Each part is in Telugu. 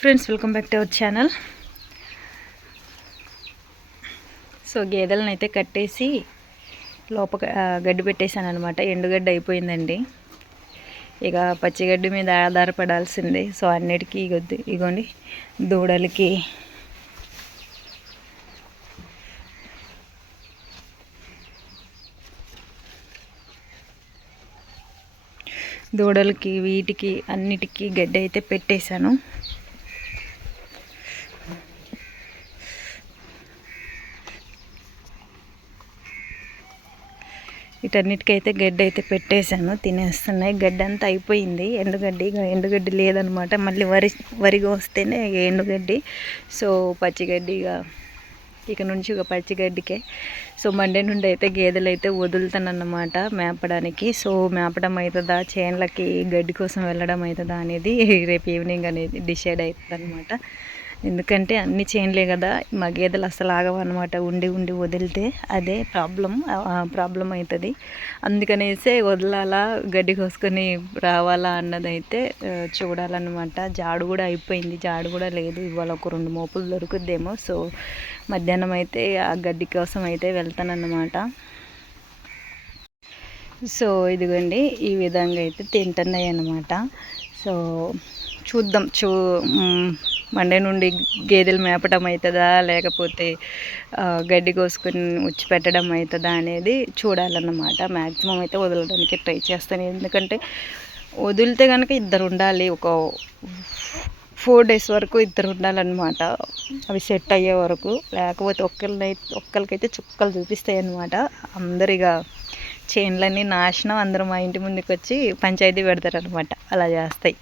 Friends welcome back to our channel so గేదెలను అయితే కట్టేసి లోపల గడ్డి పెట్టేశాను అనమాట ఎండుగడ్డి అయిపోయిందండి. ఇక పచ్చిగడ్డి మీద ఆధారపడాల్సిందే. సో అన్నిటికీ ఇగొద్దు ఇగోండి దూడలకి. దూడలకి వీటికి అన్నిటికీ గడ్డి అయితే పెట్టేశాను. వీటన్నిటికైతే గడ్డి అయితే పెట్టేశాను తినేస్తున్నాయి. గడ్డి అంతా అయిపోయింది. ఎండుగడ్డి ఎండుగడ్డి లేదనమాట. మళ్ళీ వరి వరిగా వస్తేనే ఎండుగడ్డి. సో పచ్చిగడ్డి ఇక ఇక నుంచి ఒక పచ్చిగడ్డికే. సో మండే నుండి అయితే గేదెలు అయితే వదులుతానన్నమాట మేపడానికి. సో మేపడం అవుతుందా చేన్లకి గడ్డి కోసం వెళ్ళడం అవుతుందా అనేది రేపు ఈవినింగ్ అనేది డిసైడ్ అవుతుంది అనమాట ఎందుకంటే అన్ని చేన్లే కదా మా గేదెలు అసలు ఆగవన్నమాట ఉండి ఉండి వదిలితే అదే ప్రాబ్లం ప్రాబ్లం అవుతుంది అందుకనేసే వదలాలా గడ్డి కోసుకొని రావాలా అన్నదైతే చూడాలన్నమాట. జాడు కూడా అయిపోయింది జాడు కూడా లేదు. ఇవాళ ఒక రెండు మోపులు దొరుకుద్దేమో. సో మధ్యాహ్నం అయితే ఆ గడ్డి కోసం అయితే వెళ్తానన్నమాట. సో ఇదిగోండి ఈ విధంగా అయితే తింటున్నాయి అన్నమాట సో చూద్దాం చూ మండే నుండి గేదెలు మేపడం అవుతుందా లేకపోతే గడ్డి కోసుకొని ఉచ్చి పెట్టడం అవుతుందా అనేది చూడాలన్నమాట. మ్యాక్సిమం అయితే వదలడానికి ట్రై చేస్తాను. ఎందుకంటే వదిలితే కనుక ఇద్దరు ఉండాలి. ఒక ఫోర్ డేస్ వరకు ఇద్దరు ఉండాలన్నమాట. అవి సెట్ అయ్యే వరకు. లేకపోతే ఒక్కరిని ఒక్కరికైతే చుక్కలు చూపిస్తాయి అన్నమాట. అందరిగా చేన్లన్నీ నాశనం. అందరూ మా ఇంటి ముందుకు వచ్చి పంచాయతీ పెడతారనమాట అలా చేస్తాయి.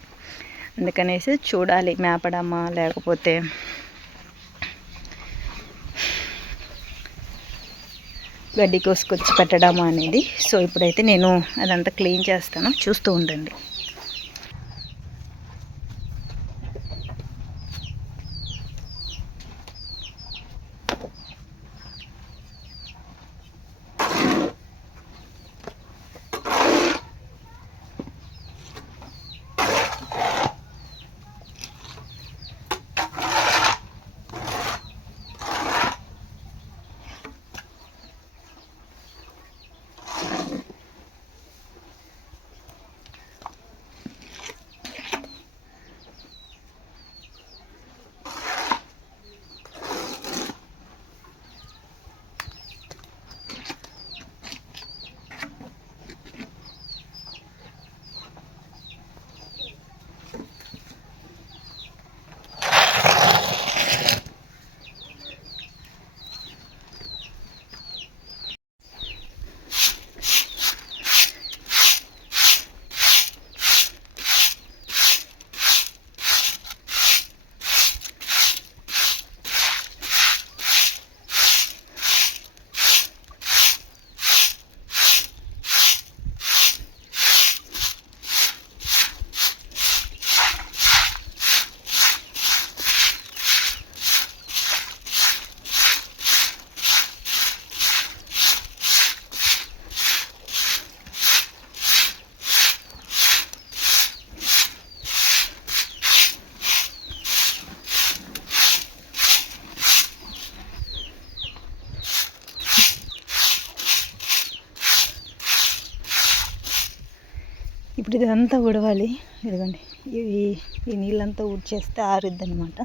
అందుకనేసి చూడాలి మేపడమా లేకపోతే గడ్డి కోసుకొచ్చి పెట్టడమా అనేది. సో ఇప్పుడైతే నేను అదంతా క్లీన్ చేస్తాను. చూస్తూ ఉండండి. ఇప్పుడు ఇదంతా ఉడవాలి ఇదిగోండి. ఇవి ఈ నీళ్ళంతా ఊడ్చేస్తే ఆరుద్ది అనమాట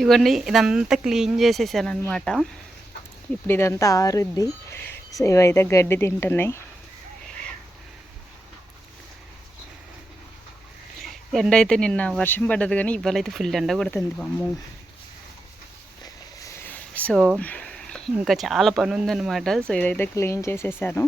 ఇవ్వండి ఇదంతా క్లీన్ చేసేసాను అనమాట ఇప్పుడు ఇదంతా ఆరుద్ది. సో ఇవైతే గడ్డి తింటున్నాయి. ఎండ అయితే నిన్న వర్షం పడ్డది కానీ ఇవాళ అయితే ఫుల్ ఎండ కొడుతుంది అమ్ము సో ఇంకా చాలా పని ఉందన్నమాట సో ఇదైతే క్లీన్ చేసేసాను.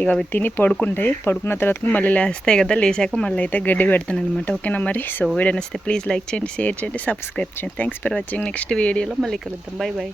ఇక అవి తిని పడుకుంటాయి. పడుకున్న తర్వాత మళ్ళీ లేస్తాయి కదా లేచాక మళ్ళీ అయితే గడ్డి పెడతాను అనమాట ఓకేనా మరి? సో వీడియో నచ్చితే ప్లీజ్ లైక్ చేయండి షేర్ చేయండి సబ్స్క్రైబ్ చేయండి. థ్యాంక్స్ ఫర్ వాచింగ్ నెక్స్ట్ వీడియోలో మళ్ళీ కలుద్దాం. Bye bye